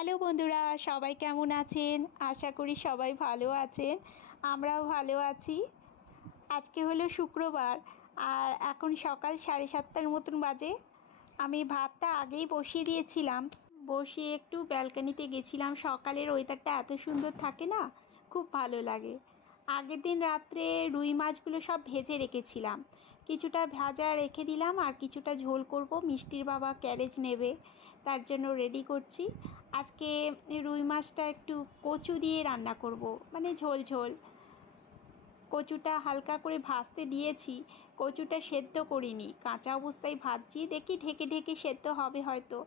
Hello বন্ধুরা, সবাই কেমন আছেন? আশা করি সবাই ভালো আছেন। আমরাও ভালো আছি। আজকে হলো শুক্রবার আর এখন সকাল 7:30টার মতন বাজে। আমি ভাতটা আগেই বসিয়ে দিয়েছিলাম। বসিয়ে একটু ব্যালকনিতে গেছিলাম। সকালের ওয়েদারটা এত সুন্দর থাকে না, খুব ভালো লাগে। আগের দিন রাত্রে রুই মাছগুলো সব ভেজে রেখেছিলাম। কিছুটা ভাজা রেখে দিলাম আর কিছুটা ঝোল করব। মিষ্টির বাবা ক্যারেজ নেবে, তার জন্য রেডি করছি। আজকে রুই মাছটা একটু কচু দিয়ে রান্না করব, মানে ঝোল ঝোল। কচুটা হালকা করে ভাজতে দিয়েছি, কচুটা সেদ্ধ করিনি, কাঁচা অবস্থায় ভাজছি। দেখি ঢেকে ঢেকে সেদ্ধ হবে হয়তো।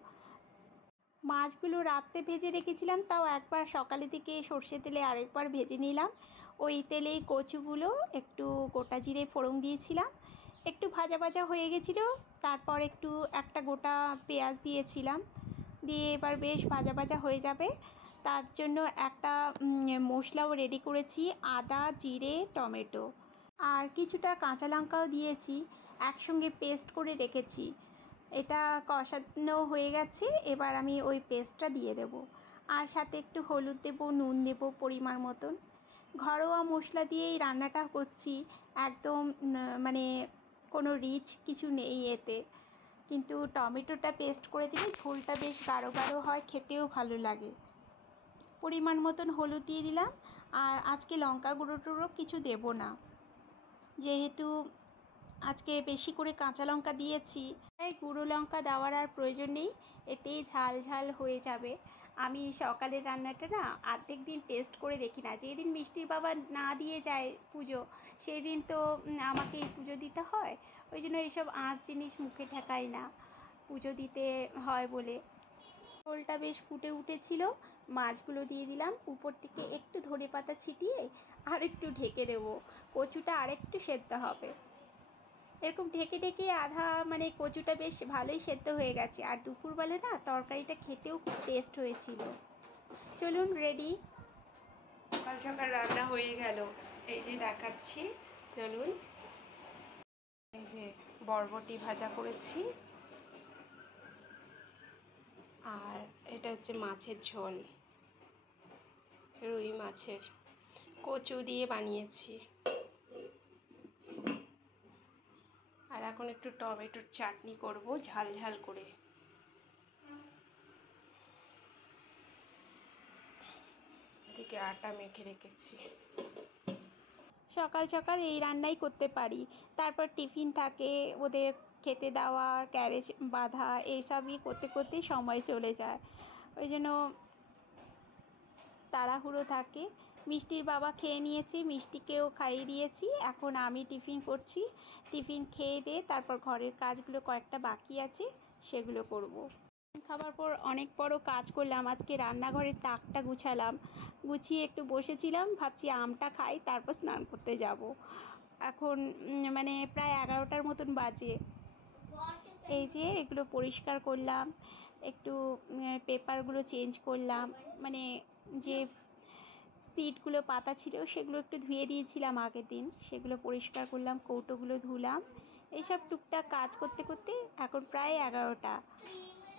মাছগুলো রাত্রে ভেজে রেখেছিলাম, তাও একবার সকালে থেকে সর্ষে তেলে আরেকবার ভেজে নিলাম। ওই তেলেই কচুগুলো একটু গোটা জিরে ফোড়ন দিয়েছিলাম, একটু ভাজা ভাজা হয়ে গেছিলো। তারপর একটু একটা গোটা পেঁয়াজ দিয়েছিলাম, দিয়ে এবার বেশ ভাজা ভাজা হয়ে যাবে। তার জন্য একটা মশলাও রেডি করেছি, আদা জিরে টমেটো আর কিছুটা কাঁচা লঙ্কাও দিয়েছি, একসঙ্গে পেস্ট করে রেখেছি। এটা কষানো হয়ে গেছে, এবার আমি ওই পেস্টটা দিয়ে দেব। আর সাথে একটু হলুদ দেব, নুন দেব পরিমাণ মতন। ঘরোয়া মশলা দিয়েই রান্নাটা করছি, একদম মানে কোনো রিচ কিছু নেই এতে। কিন্তু টমেটোটা পেস্ট করে দিলে ঝোলটা বেশ গাঢ় গাঢ় হয়, খেতেও ভালো লাগে। পরিমাণ মতন হলুদ দিয়ে দিলাম। আর আজকে লঙ্কা গুঁড়ো টুড়ো কিছু দেব না, যেহেতু আজকে বেশি করে কাঁচা লঙ্কা দিয়েছি, তাই গুঁড়ো লঙ্কা দেওয়ার আর প্রয়োজন নেই, এতেই ঝাল ঝাল হয়ে যাবে। আমি সকালের রান্নাটা না অর্ধেক দিন টেস্ট করে দেখি না। যেদিন মিষ্টির বাবা না দিয়ে যায় পুজো, সেই দিন তো আমাকেই পুজো দিতে হয়। ওই জন্য এইসব আঁচ জিনিস মুখে ঠেকাই না, পুজো দিতে হয় বলে। ঝোলটা বেশ ফুটে উঠেছিল, মাছগুলো দিয়ে দিলাম, উপর থেকে একটু ধনেপাতা ছিটিয়ে আর একটু ঢেকে দেবো। কচুটা আরেকটু সেদ্ধ হবে। এরকম ঢেকে ঢেকে আধা, মানে কচুটা বেশ ভালোই সেদ্ধ হয়ে গেছে। আর দুপুরবেলা না তরকারিটা খেতেও খুব টেস্ট হয়েছিল। চলুন রেডি। সকাল সকাল রান্না হয়ে গেল, এই যে দেখাচ্ছি, চলুন। এই যে বরবটি ভাজা করেছি, আর এটা হচ্ছে মাছের ঝোল, রুই মাছের, কচু দিয়ে বানিয়েছি। আর এখন একটু টমেটোর চাটনি করব ঝাল ঝাল করে। এদিকে আটা মেখে রেখেছি। সকাল সকাল এই রান্নাই করতে পারি, তারপর টিফিন থাকে, ওদের খেতে দেওয়া, ক্যারেজ বাঁধা, এইসবই করতে করতে সময় চলে যায়। ওই জন্য তাড়াহুড়ো থাকে। মিষ্টির বাবা খেয়ে নিয়েছি, মিষ্টিকেও খাইয়ে দিয়েছি। এখন আমি টিফিন করছি। টিফিন খেয়ে দিয়ে তারপর ঘরের কাজগুলো কয়েকটা বাকি আছে, সেগুলো করব। খাবার পর অনেক বড় কাজ করলাম। আজকে রান্নাঘরের তাকটা গুছালাম, গুছিয়ে একটু বসেছিলাম, ভাবছি আমটা খাই, তারপর স্নান করতে যাব। এখন মানে প্রায় 11টার মতন বাজে। এই যে এগুলো পরিষ্কার করলাম, একটু পেপারগুলো চেঞ্জ করলাম, মানে যে সিটগুলো পাতা ছিল সেগুলো একটু ধুয়ে দিয়েছিলাম আগের দিন, সেগুলো পরিষ্কার করলাম, কৌটোগুলো ধুলাম। এইসব টুকটাক কাজ করতে করতে এখন প্রায় 11টা।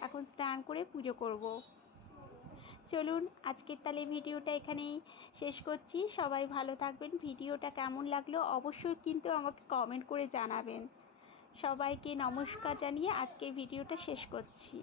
এখন স্নান করে পুজো করব। চলুন আজকের তাহলে ভিডিওটা এখানেই শেষ করছি। সবাই ভালো থাকবেন। ভিডিওটা কেমন লাগলো অবশ্যই কিন্তু আমাকে কমেন্ট করে জানাবেন। সবাইকে নমস্কার জানিয়ে আজকের ভিডিওটা শেষ করছি।